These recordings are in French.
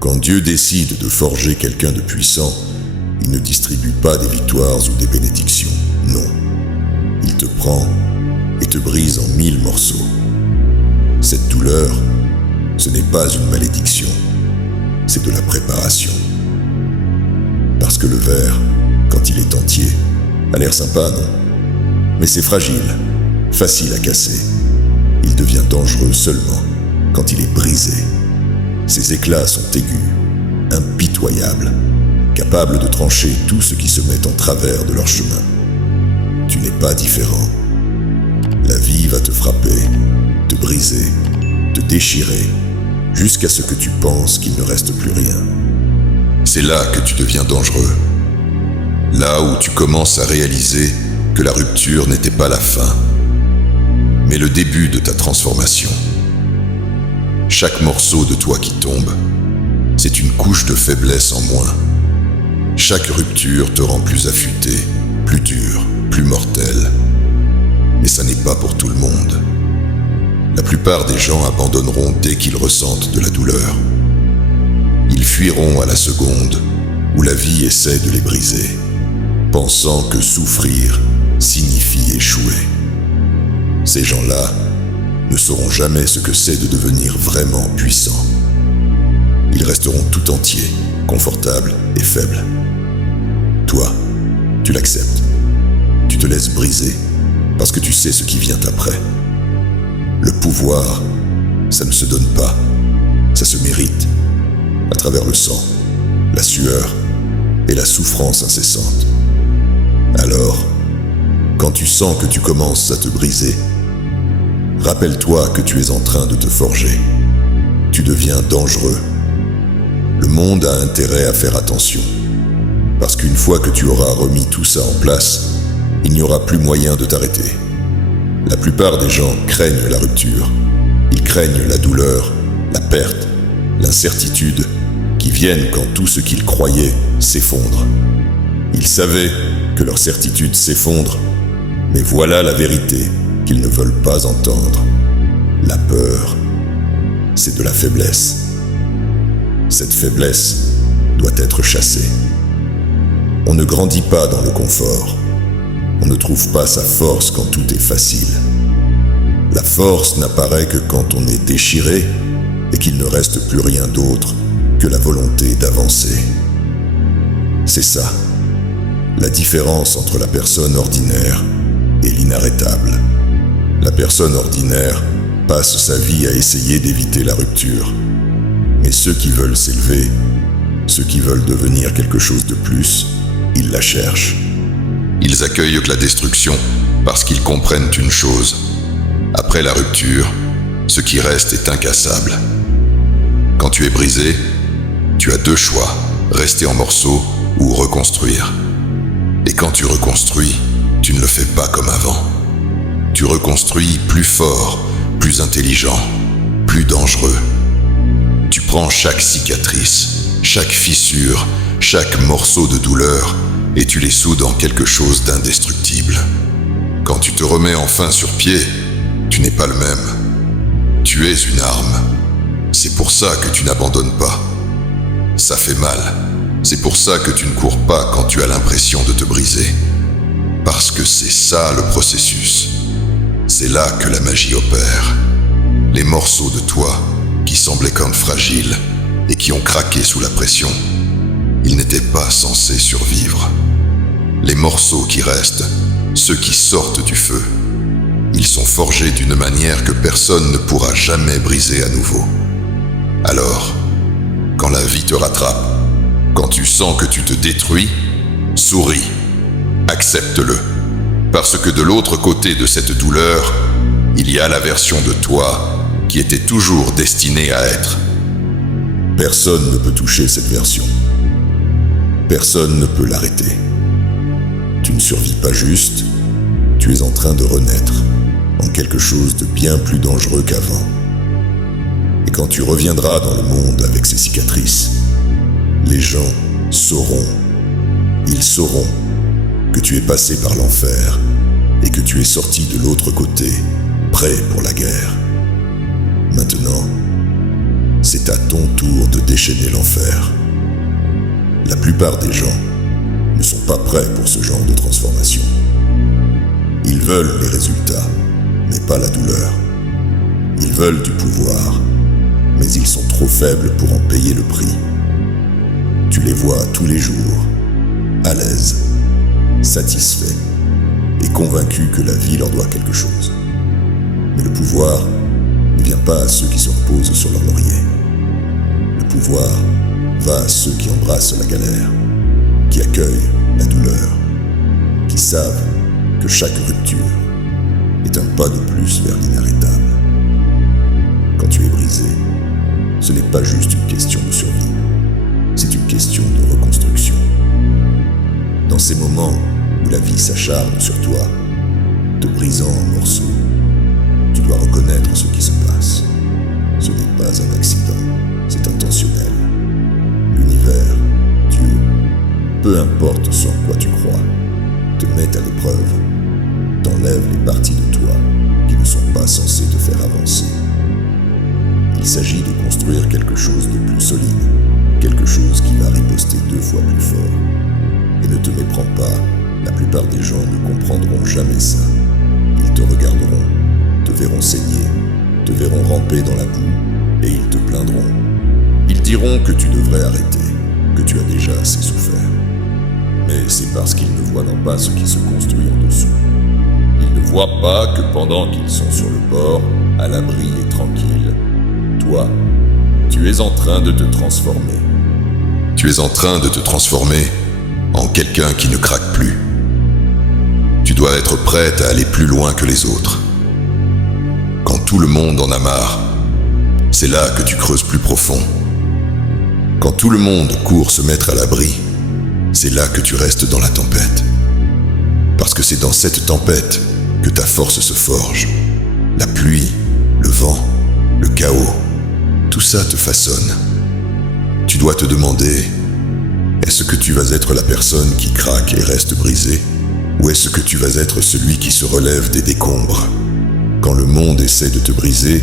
Quand Dieu décide de forger quelqu'un de puissant, il ne distribue pas des victoires ou des bénédictions, non. Il te prend et te brise en 1000 morceaux. Cette douleur, ce n'est pas une malédiction, c'est de la préparation. Parce que le verre, quand il est entier, a l'air sympa, non? Mais c'est fragile, facile à casser. Il devient dangereux seulement quand il est brisé. Ses éclats sont aigus, impitoyables, capables de trancher tout ce qui se met en travers de leur chemin. Tu n'es pas différent. La vie va te frapper, te briser, te déchirer, jusqu'à ce que tu penses qu'il ne reste plus rien. C'est là que tu deviens dangereux. Là où tu commences à réaliser que la rupture n'était pas la fin, mais le début de ta transformation. Chaque morceau de toi qui tombe, c'est une couche de faiblesse en moins. Chaque rupture te rend plus affûté, plus dur, plus mortel. Mais ça n'est pas pour tout le monde. La plupart des gens abandonneront dès qu'ils ressentent de la douleur. Ils fuiront à la seconde où la vie essaie de les briser, pensant que souffrir signifie échouer. Ces gens-là ne sauront jamais ce que c'est de devenir vraiment puissant. Ils resteront tout entiers, confortables et faibles. Toi, tu l'acceptes. Tu te laisses briser parce que tu sais ce qui vient après. Le pouvoir, ça ne se donne pas, ça se mérite, à travers le sang, la sueur et la souffrance incessante. Alors, quand tu sens que tu commences à te briser, rappelle-toi que tu es en train de te forger. Tu deviens dangereux. Le monde a intérêt à faire attention, parce qu'une fois que tu auras remis tout ça en place, il n'y aura plus moyen de t'arrêter. La plupart des gens craignent la rupture. Ils craignent la douleur, la perte, l'incertitude qui viennent quand tout ce qu'ils croyaient s'effondre. Ils savaient que leur certitude s'effondre, mais voilà la vérité qu'ils ne veulent pas entendre. La peur, c'est de la faiblesse. Cette faiblesse doit être chassée. On ne grandit pas dans le confort. On ne trouve pas sa force quand tout est facile. La force n'apparaît que quand on est déchiré et qu'il ne reste plus rien d'autre que la volonté d'avancer. C'est ça, la différence entre la personne ordinaire et l'inarrêtable. La personne ordinaire passe sa vie à essayer d'éviter la rupture. Mais ceux qui veulent s'élever, ceux qui veulent devenir quelque chose de plus, ils la cherchent. Ils accueillent la destruction parce qu'ils comprennent une chose. Après la rupture, ce qui reste est incassable. Quand tu es brisé, tu as deux choix, rester en morceaux ou reconstruire. Et quand tu reconstruis, tu ne le fais pas comme avant. Tu reconstruis plus fort, plus intelligent, plus dangereux. Tu prends chaque cicatrice, chaque fissure, chaque morceau de douleur et tu les soudes en quelque chose d'indestructible. Quand tu te remets enfin sur pied, tu n'es pas le même. Tu es une arme. C'est pour ça que tu n'abandonnes pas. Ça fait mal. C'est pour ça que tu ne cours pas quand tu as l'impression de te briser. Parce que c'est ça le processus. C'est là que la magie opère. Les morceaux de toi qui semblaient comme fragiles et qui ont craqué sous la pression, ils n'étaient pas censés survivre. Les morceaux qui restent, ceux qui sortent du feu, ils sont forgés d'une manière que personne ne pourra jamais briser à nouveau. Alors, quand la vie te rattrape, quand tu sens que tu te détruis, souris, accepte-le. Parce que de l'autre côté de cette douleur, il y a la version de toi qui était toujours destinée à être. Personne ne peut toucher cette version. Personne ne peut l'arrêter. Tu ne survis pas juste, tu es en train de renaître en quelque chose de bien plus dangereux qu'avant. Et quand tu reviendras dans le monde avec ces cicatrices, les gens sauront, ils sauront que tu es passé par l'enfer et que tu es sorti de l'autre côté, prêt pour la guerre. Maintenant, c'est à ton tour de déchaîner l'enfer. La plupart des gens ne sont pas prêts pour ce genre de transformation. Ils veulent les résultats, mais pas la douleur. Ils veulent du pouvoir, mais ils sont trop faibles pour en payer le prix. Tu les vois tous les jours, à l'aise, satisfaits et convaincus que la vie leur doit quelque chose. Mais le pouvoir ne vient pas à ceux qui se reposent sur leur laurier. Le pouvoir va à ceux qui embrassent la galère, qui accueillent la douleur, qui savent que chaque rupture est un pas de plus vers l'inarrêtable. Quand tu es brisé, ce n'est pas juste une question de survie, c'est une question de reconstruction. Dans ces moments où la vie s'acharne sur toi, te brisant en morceaux, tu dois reconnaître ce qui se passe. Ce n'est pas un accident, c'est intentionnel. L'univers, Dieu, peu importe sur quoi tu crois, te met à l'épreuve, t'enlève les parties de toi qui ne sont pas censées te faire avancer. Il s'agit de construire quelque chose de plus solide, quelque chose qui va riposter 2 fois plus fort. Et ne te méprends pas, la plupart des gens ne comprendront jamais ça. Ils te regarderont, te verront saigner, te verront ramper dans la boue, et ils te plaindront. Ils diront que tu devrais arrêter, que tu as déjà assez souffert. Mais c'est parce qu'ils ne voient pas ce qui se construit en dessous. Ils ne voient pas que pendant qu'ils sont sur le bord, à l'abri et tranquille, toi, tu es en train de te transformer. Tu es en train de te transformer en quelqu'un qui ne craque plus. Tu dois être prête à aller plus loin que les autres. Quand tout le monde en a marre, c'est là que tu creuses plus profond. Quand tout le monde court se mettre à l'abri, c'est là que tu restes dans la tempête. Parce que c'est dans cette tempête que ta force se forge. La pluie, le vent, le chaos, tout ça te façonne. Tu dois te demander, est-ce que tu vas être la personne qui craque et reste brisée, ou est-ce que tu vas être celui qui se relève des décombres? Quand le monde essaie de te briser,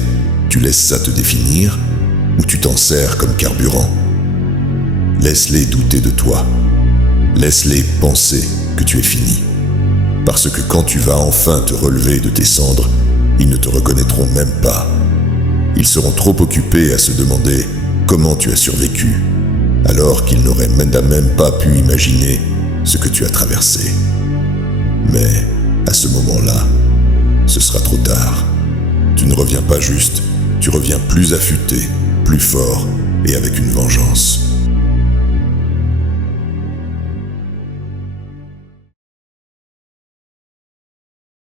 tu laisses ça te définir, ou tu t'en sers comme carburant? Laisse-les douter de toi. Laisse-les penser que tu es fini. Parce que quand tu vas enfin te relever de tes cendres, ils ne te reconnaîtront même pas. Ils seront trop occupés à se demander comment tu as survécu, alors qu'ils n'auraient même pas pu imaginer ce que tu as traversé. Mais à ce moment-là, ce sera trop tard. Tu ne reviens pas juste, tu reviens plus affûté, plus fort et avec une vengeance.